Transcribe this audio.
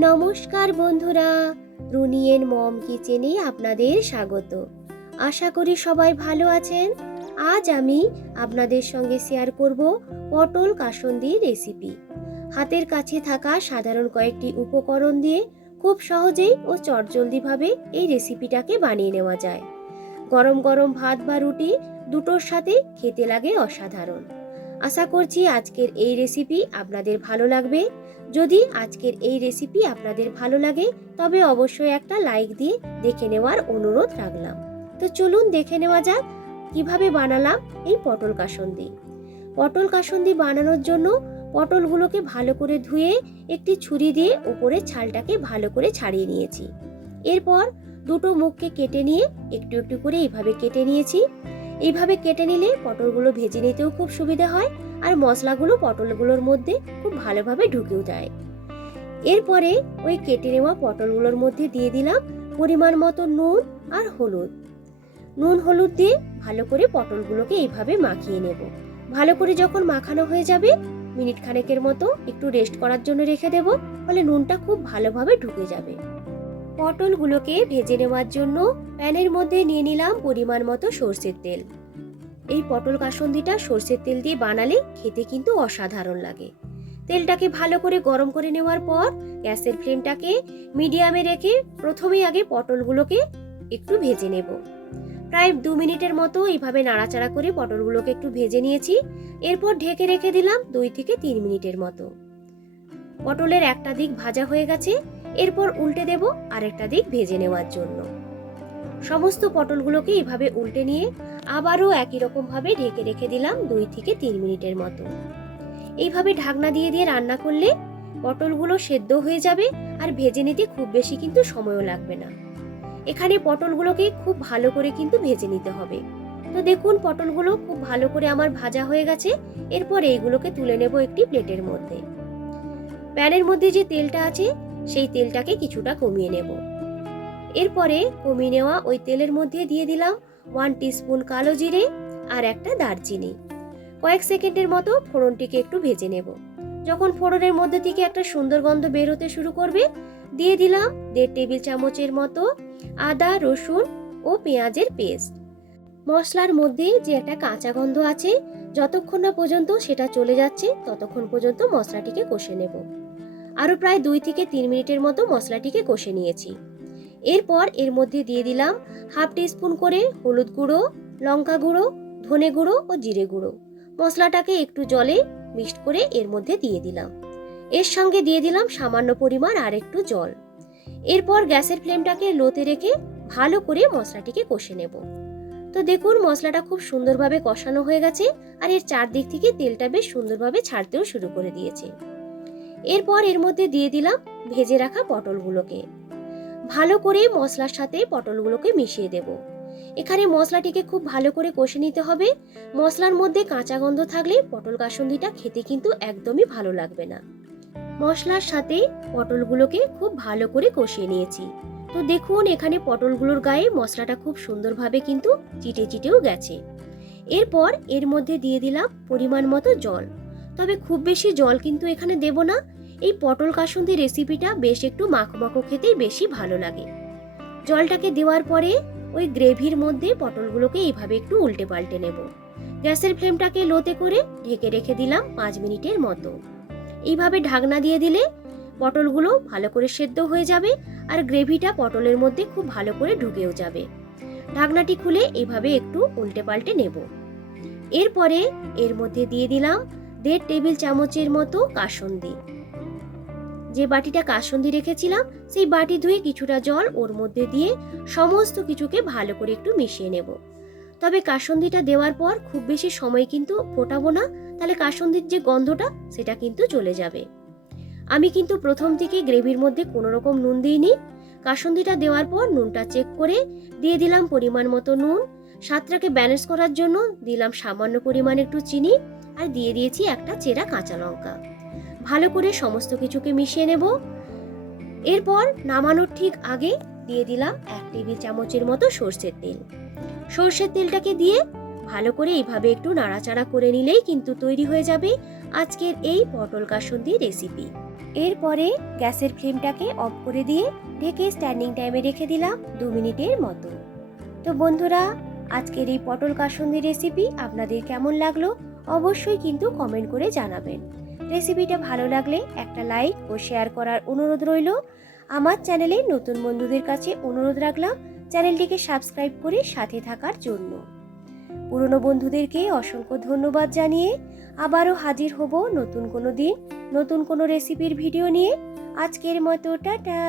নমস্কার বন্ধুরা, রুনিয়ের মম কিচেনে আপনাদের স্বাগত। আশা করি সবাই ভালো আছেন। আজ আমি আপনাদের সঙ্গে শেয়ার করব পটল কাসুন্দির রেসিপি। হাতের কাছে থাকা সাধারণ কয়েকটি উপকরণ দিয়ে খুব সহজেই ও চটজলদিভাবে এই রেসিপিটাকে বানিয়ে নেওয়া যায়। গরম গরম ভাত বা রুটি দুটোর সাথে খেতে লাগে অসাধারণ। আশা করছি আজকের এই রেসিপি আপনাদের ভালো লাগবে। যদি আজকের এই রেসিপি আপনাদের ভালো লাগে তবে অবশ্যই একটা লাইক দিয়ে দেখে নেওয়ার অনুরোধ রাখলাম। তো চলুন দেখে নেওয়া যাক কিভাবে বানালাম এই পটল কাসুন্দি। পটল কাসুন্দি বানানোর জন্য পটলগুলোকে ভালো করে ধুয়ে একটি ছুরি দিয়ে উপরে ছালটাকে ভালো করে ছাড়িয়ে নিয়েছি। এরপর দুটো মুখকে কেটে নিয়ে একটু একটু করে এইভাবে কেটে নিয়েছি। এইভাবে কেটে নিলে পটলগুলো ভেজে নিতেও খুব সুবিধা হয় আর মশলাগুলো পটলগুলোর মধ্যে খুব ভালোভাবে ঢুকেও যায়। এরপরে ওই কেটে নেওয়া পটলগুলোর মধ্যে দিয়ে দিলাম পরিমাণ মতো নুন আর হলুদ। নুন হলুদ দিয়ে ভালো করে পটলগুলোকে এইভাবে মাখিয়ে নেব। ভালো করে যখন মাখানো হয়ে যাবে মিনিট খানেকের মতো একটু রেস্ট করার জন্য রেখে দেব, ফলে নুনটা খুব ভালোভাবে ঢুকে যাবে। পটলগুলোকে ভেজে নেওয়ার জন্য প্যানের মধ্যে নিয়ে নিলাম পরিমাণ মতো সরষের তেল। এই পটল কাসুন্দিটা সরষের তেল দিয়ে বানালে খেতে কিন্তু অসাধারণ লাগে। তেলটাকে ভালো করে গরম করে নেওয়ার পর গ্যাসের ফ্লেমটাকে মিডিয়ামে রেখে প্রথমেই আগে পটলগুলোকে একটু ভেজে নেব। প্রায় 2 মিনিটের মতো এইভাবে নাড়াচাড়া করে পটলগুলোকে একটু ভেজে নিয়েছি। এরপর ঢেকে রেখে দিলাম 2 থেকে 3 মিনিটের মতো। পটলের একটা দিক ভাজা হয়ে গেছে, এরপর উল্টে দেব আরেকটা দিক ভেজে নেওয়ার জন্য। সমস্ত পটলগুলোকে এইভাবে উল্টে নিয়ে আবারও একই রকম ভাবে ঢেকে রেখে দিলাম 2 থেকে 3 মিনিটের মতো। এইভাবে ঢাকনা দিয়ে দিয়ে রান্না করলে পটলগুলো সেদ্ধ হয়ে যাবে আর ভেজে নিতে খুব বেশি কিন্তু সময়ও লাগবে না। এখানে পটলগুলোকে খুব ভালো করে কিন্তু ভেজে নিতে হবে। তো দেখুন পটলগুলো খুব ভালো করে আমার ভাজা হয়ে গেছে। এরপর এইগুলোকে তুলে নেব একটি প্লেটের মধ্যে। প্যানের মধ্যে যে তেলটা আছে সেই তেলটাকে কিছুটা কমিয়ে নেব। এরপরে কমিয়ে নেওয়া ওই তেলের মধ্যে দিয়ে দিলাম 1 টিস্পুন কালো জিরে আর একটা দারচিনি। কয়েক সেকেন্ডের মতো ফোড়নটিকে একটু ভেজে নেব। যখন ফোড়নের মধ্যে থেকে একটা সুন্দর গন্ধ বের হতে শুরু করবে দিয়ে দিলাম 1.5 টেবিল চামচের মতো আদা রসুন ও পেঁয়াজের পেস্ট। মশলার মধ্যে যে একটা কাঁচা গন্ধ আছে যতক্ষণ না পর্যন্ত সেটা চলে যাচ্ছে ততক্ষণ পর্যন্ত মশলাটিকে কষে নেব। আরও প্রায় 2 থেকে 3 মিনিটের মতো মশলাটিকে কষে নিয়েছি। এরপর এর মধ্যে দিয়ে দিলাম 1/2 টিস্পুন করে হলুদ গুঁড়ো, লঙ্কা গুঁড়ো, ধনে গুঁড়ো ও জিরে গুঁড়ো। মশলাটাকে একটু জলে মিক্সড করে এর মধ্যে দিয়ে দিলাম। এর সঙ্গে দিয়ে দিলাম সামান্য পরিমাণ আর একটু জল। এরপর গ্যাসের ফ্লেমটাকে লোতে রেখে ভালো করে মশলাটিকে কষে নেব। তো দেখুন মশলাটা খুব সুন্দরভাবে কষানো হয়ে গেছে আর এর চারদিক থেকে তেলটা বেশ সুন্দরভাবে ছাড়তেও শুরু করে দিয়েছে। এরপর এর মধ্যে দিয়ে দিলাম ভেজে রাখা পটলগুলোকে। ভালো করে মশলার সাথে পটলগুলোকে মিশিয়ে দেব। এখানে মশলাটিকে খুব ভালো করে কষে নিতে হবে। মশলার মধ্যে কাঁচা গন্ধ থাকলে পটল কাসুন্দিটা খেতে কিন্তু একদমই ভালো লাগবে না। মশলার সাথে পটলগুলোকে খুব ভালো করে কষিয়ে নিয়েছি। তো দেখুন এখানে পটলগুলোর গায়ে মশলাটা খুব সুন্দরভাবে কিন্তু চিটে চিটেও গেছে। এরপর এর মধ্যে দিয়ে দিলাম পরিমাণ মতো জল। তবে খুব বেশি জল কিন্তু এখানে দেব না। এই পটল কাসুন্দি রেসিপিটা বেশ একটু মাখো মাখো খেতেই বেশি ভালো লাগে। জলটাকে দেওয়ার পরে ওই গ্রেভির মধ্যে পটলগুলোকে এইভাবে একটু উল্টে পাল্টে নেব। গ্যাসের ফ্লেমটাকে লোতে করে ঢেকে রেখে দিলাম 5 মিনিটের মতো। এইভাবে ঢাকনা দিয়ে দিলে পটলগুলো ভালো করে সেদ্ধ হয়ে যাবে আর গ্রেভিটা পটলের মধ্যে খুব ভালো করে ঢুকেও যাবে। ঢাকনাটি খুলে এইভাবে একটু উল্টে পাল্টে নেব। এরপরে এর মধ্যে দিয়ে দিলাম 1.5 টেবিল চামচের মতো কাসুন্দি। যে বাটিটা কাসুন্দি রেখেছিলাম সেই বাটি ধুয়ে কিছুটা জল ওর মধ্যে দিয়ে সমস্ত কিছুকে ভালো করে একটু মিশিয়ে নেব। তবে কাসুন্দিটা দেওয়ার পর খুব বেশি সময় কিন্তু ফোটাবো না, তাহলে কাসুন্দির যে গন্ধটা সেটা কিন্তু চলে যাবে। আমি কিন্তু প্রথম থেকে গ্রেভির মধ্যে কোনো রকম নুন দিইনি। কাসুন্দিটা দেওয়ার পর নুনটা চেক করে দিয়ে দিলাম পরিমাণ মতো নুন। স্বাদটাকে ব্যালেন্স করার জন্য দিলাম সামান্য পরিমাণ একটু চিনি আর দিয়ে দিয়েছি একটা চেরা কাঁচা লঙ্কা। ভালো করে সমস্ত কিছুকে মিশিয়ে নেব। এরপর নামানোর ঠিক আগে দিয়ে দিলাম 1 টেবিল চামচের মতো সরষের তেল। সরষের তেলটাকে দিয়ে ভালো করে এইভাবে একটু নাড়াচাড়া করে নিলেই কিন্তু তৈরি হয়ে যাবে আজকের এই পটল কাসুন্দি রেসিপি। এরপরে গ্যাসের ফ্লেমটাকে অফ করে দিয়ে ঢেকে স্ট্যান্ডিং টাইমে রেখে দিলাম 2 মিনিটের মতো। তো বন্ধুরা, আজকের এই পটল কাসুন্দি রেসিপি আপনাদের কেমন লাগলো অবশ্যই কিন্তু কমেন্ট করে জানাবেন। রেসিপিটা ভালো লাগলে একটা লাইক ও শেয়ার করার অনুরোধ রইল। আমার চ্যানেলে নতুন বন্ধুদের কাছে অনুরোধ রাখলাম চ্যানেলটিকে সাবস্ক্রাইব করে সাথে থাকার জন্য। পুরনো বন্ধুদেরকে অসংখ্য ধন্যবাদ জানিয়ে আবারও হাজির হব নতুন কোনো দিন নতুন কোনো রেসিপির ভিডিও নিয়ে। আজকের মতো টাটা।